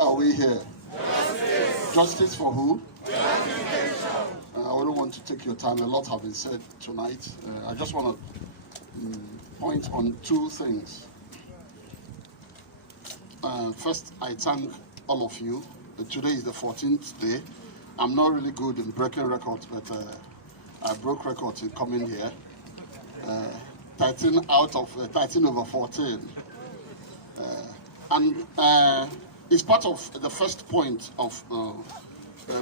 Are we here? Justice. Justice for who? I don't want to take your time. A lot have been said tonight. I just want to point on two things. First, I thank all of you. Today is the 14th day. I'm not really good in breaking records, but I broke records in coming here. 13 over 14. It's part of the first point of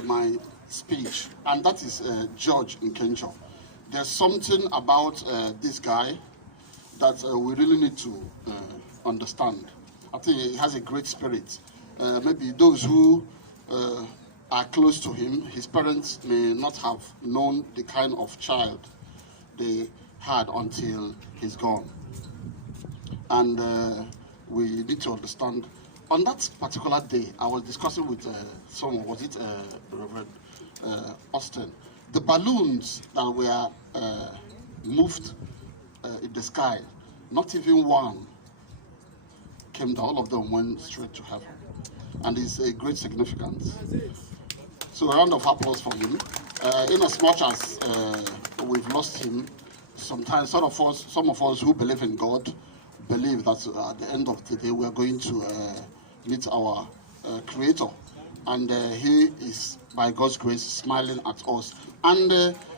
my speech, and that is George Nkencho. There's something about this guy that we really need to understand. I think he has a great spirit. Maybe those who are close to him, his parents may not have known the kind of child they had until he's gone. And we need to understand. On that particular day, I was discussing with someone, was it Reverend Austin, the balloons that were moved in the sky, not even one came down, all of them went straight to heaven. And it's a great significance. So a round of applause for him. In as much as we've lost him, sometimes some of us who believe in God believe that at the end of the day we are going to meet our Creator, and he is, by God's grace, smiling at us. And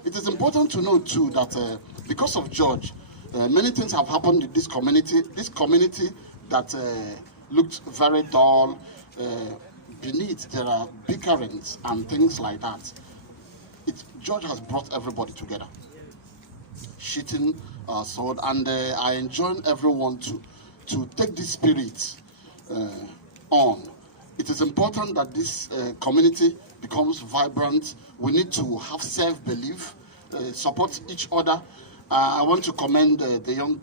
it is important to know too that because of George, many things have happened in this community. This community that looked very dull, beneath there are bickerings and things like that. George has brought everybody together, shitting sword, and I enjoin everyone to take this spirit on. It is important that this community becomes vibrant. We need to have self-belief, support each other. I want to commend the young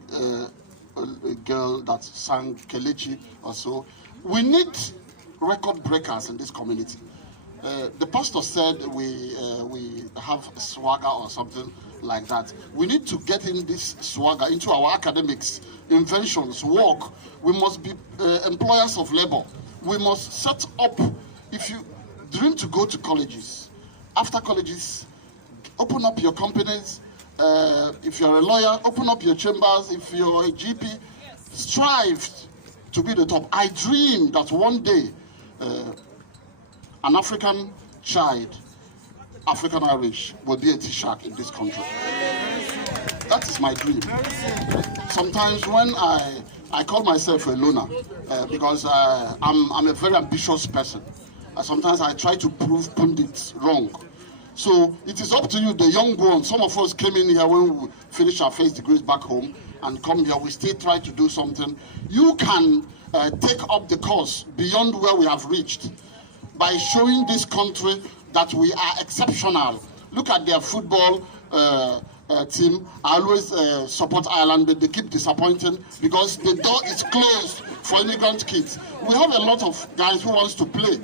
girl that sang Kelechi or so. We need record breakers in this community. The pastor said we have swagger or something like that. We need to get in this swagger into our academics, inventions, work. We must be employers of labor. We must set up, if you dream to go to colleges, after colleges, open up your companies. If you're a lawyer, open up your chambers. If you're a GP, strive to be the top. I dream that one day an African child, African Irish, will be a Taoiseach in this country. That is my dream. Sometimes when I call myself a loner, because I'm a very ambitious person. Sometimes I try to prove pundits wrong. So it is up to you, the young ones. Some of us came in here when we finished our first degrees back home and come here. We still try to do something. You can take up the course beyond where we have reached by showing this country that we are exceptional. Look at their football team. I always support Ireland, but they keep disappointing because the door is closed for immigrant kids. We have a lot of guys who wants to play.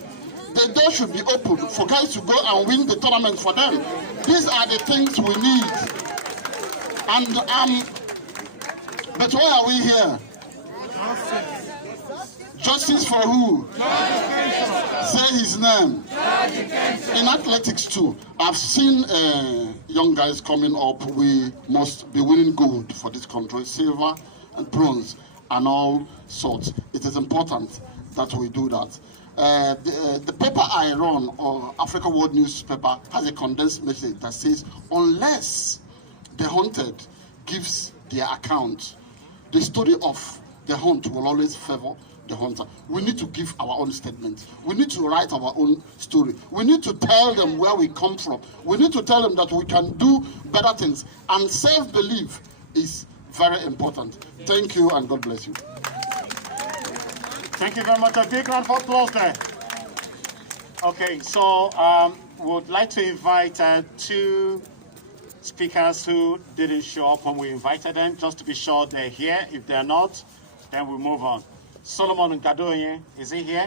The door should be open for guys to go and win the tournament for them. These are the things we need. And but why are we here? Justice for who? Say his name. In athletics too, I've seen young guys coming up. We must be winning gold for this country, silver and bronze and all sorts. It is important that we do that. The paper I run, or AfricaWorld newspaper, has a condensed message that says, unless the hunted gives their account, the story of the hunt will always favor the hunter. We need to give our own statement. We need to write our own story. We need to tell them where we come from. We need to tell them that we can do better things. And self-belief is very important. Thank you, and God bless you. Thank you very much. A big round of applause there. Okay, so would like to invite two speakers who didn't show up when we invited them, just to be sure they're here. If they're not, then we'll move on. Solomon Gadoye, is he here?